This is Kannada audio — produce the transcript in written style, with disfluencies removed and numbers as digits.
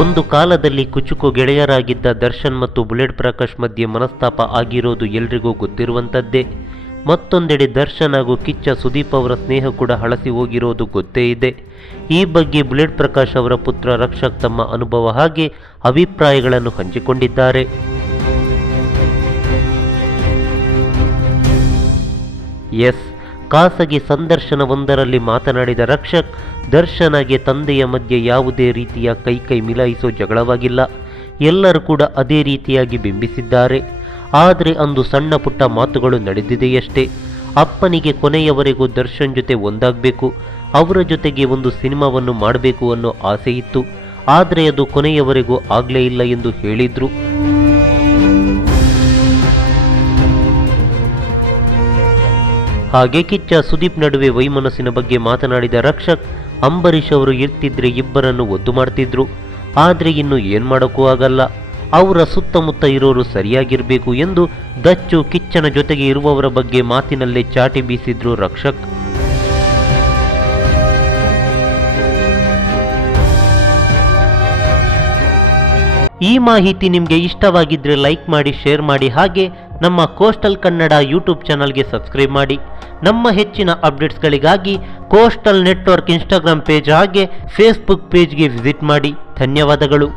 ಒಂದು ಕಾಲದಲ್ಲಿ ಕುಚುಕು ಗೆಳೆಯರಾಗಿದ್ದ ದರ್ಶನ್ ಮತ್ತು ಬುಲೆಟ್ ಪ್ರಕಾಶ್ ಮಧ್ಯೆ ಮನಸ್ತಾಪ ಆಗಿರೋದು ಎಲ್ರಿಗೂ ಗೊತ್ತಿರುವಂಥದ್ದೇ. ಮತ್ತೊಂದೆಡೆ ದರ್ಶನ್ ಹಾಗೂ ಕಿಚ್ಚ ಸುದೀಪ್ ಅವರ ಸ್ನೇಹ ಕೂಡ ಹಳಸಿ ಹೋಗಿರೋದು ಗೊತ್ತೇ ಇದೆ. ಈ ಬಗ್ಗೆ ಬುಲೆಟ್ ಪ್ರಕಾಶ್ ಅವರ ಪುತ್ರ ರಕ್ಷಕ್ ತಮ್ಮ ಅನುಭವ ಹಾಗೆ ಅಭಿಪ್ರಾಯಗಳನ್ನು ಹಂಚಿಕೊಂಡಿದ್ದಾರೆ. ಖಾಸಗಿ ಸಂದರ್ಶನವೊಂದರಲ್ಲಿ ಮಾತನಾಡಿದ ರಕ್ಷಕ್, ದರ್ಶನ್ಗೆ ತಂದೆಯ ಮಧ್ಯೆ ಯಾವುದೇ ರೀತಿಯ ಕೈ ಮಿಲಾಯಿಸೋ ಜಗಳವಾಗಿಲ್ಲ. ಎಲ್ಲರೂ ಕೂಡ ಅದೇ ರೀತಿಯಾಗಿ ಬಿಂಬಿಸಿದ್ದಾರೆ. ಆದರೆ ಅಂದು ಸಣ್ಣ ಪುಟ್ಟ ಮಾತುಗಳು ನಡೆದಿದೆಯಷ್ಟೇ. ಅಪ್ಪನಿಗೆ ಕೊನೆಯವರೆಗೂ ದರ್ಶನ್ ಜೊತೆ ಒಂದಾಗಬೇಕು, ಅವರ ಜೊತೆಗೆ ಒಂದು ಸಿನಿಮಾವನ್ನು ಮಾಡಬೇಕು ಅನ್ನೋ ಆಸೆ ಇತ್ತು. ಆದರೆ ಅದು ಕೊನೆಯವರೆಗೂ ಆಗಲೇ ಇಲ್ಲ ಎಂದು ಹೇಳಿದ್ರು. ಹಾಗೆ ಕಿಚ್ಚ ಸುದೀಪ್ ನಡುವೆ ವೈಮನಸ್ಸಿನ ಬಗ್ಗೆ ಮಾತನಾಡಿದ ರಕ್ಷಕ್, ಅಂಬರೀಷ್ ಅವರು ಇರ್ತಿದ್ರೆ ಇಬ್ಬರನ್ನು ಒದ್ದು ಮಾಡ್ತಿದ್ರು. ಆದರೆ ಇನ್ನು ಏನ್ ಮಾಡೋಕ್ಕೂ ಆಗಲ್ಲ, ಅವರ ಸುತ್ತಮುತ್ತ ಇರೋರು ಸರಿಯಾಗಿರ್ಬೇಕು ಎಂದು ದಚ್ಚು ಕಿಚ್ಚನ ಜೊತೆಗೆ ಇರುವವರ ಬಗ್ಗೆ ಮಾತಿನಲ್ಲೇ ಚಾಟಿ ಬೀಸಿದ್ರು ರಕ್ಷಕ್. ಈ ಮಾಹಿತಿ ನಿಮಗೆ ಇಷ್ಟವಾಗಿದ್ರೆ ಲೈಕ್ ಮಾಡಿ, ಶೇರ್ ಮಾಡಿ, ಹಾಗೆ ನಮ್ಮ ಕೋಸ್ಟಲ್ ಕನ್ನಡ ಯೂಟ್ಯೂಬ್ ಚಾನಲ್ಗೆ ಸಬ್ಸ್ಕ್ರೈಬ್ ಮಾಡಿ. ನಮ್ಮ ಹೆಚ್ಚಿನ ಅಪ್ಡೇಟ್ಸ್ಗಳಿಗಾಗಿ ಕೋಸ್ಟಲ್ ನೆಟ್ವರ್ಕ್ ಇನ್ಸ್ಟಾಗ್ರಾಮ್ ಪೇಜ್ ಹಾಗೆ ಫೇಸ್ಬುಕ್ ಪೇಜ್ಗೆ ವಿಸಿಟ್ ಮಾಡಿ. ಧನ್ಯವಾದಗಳು.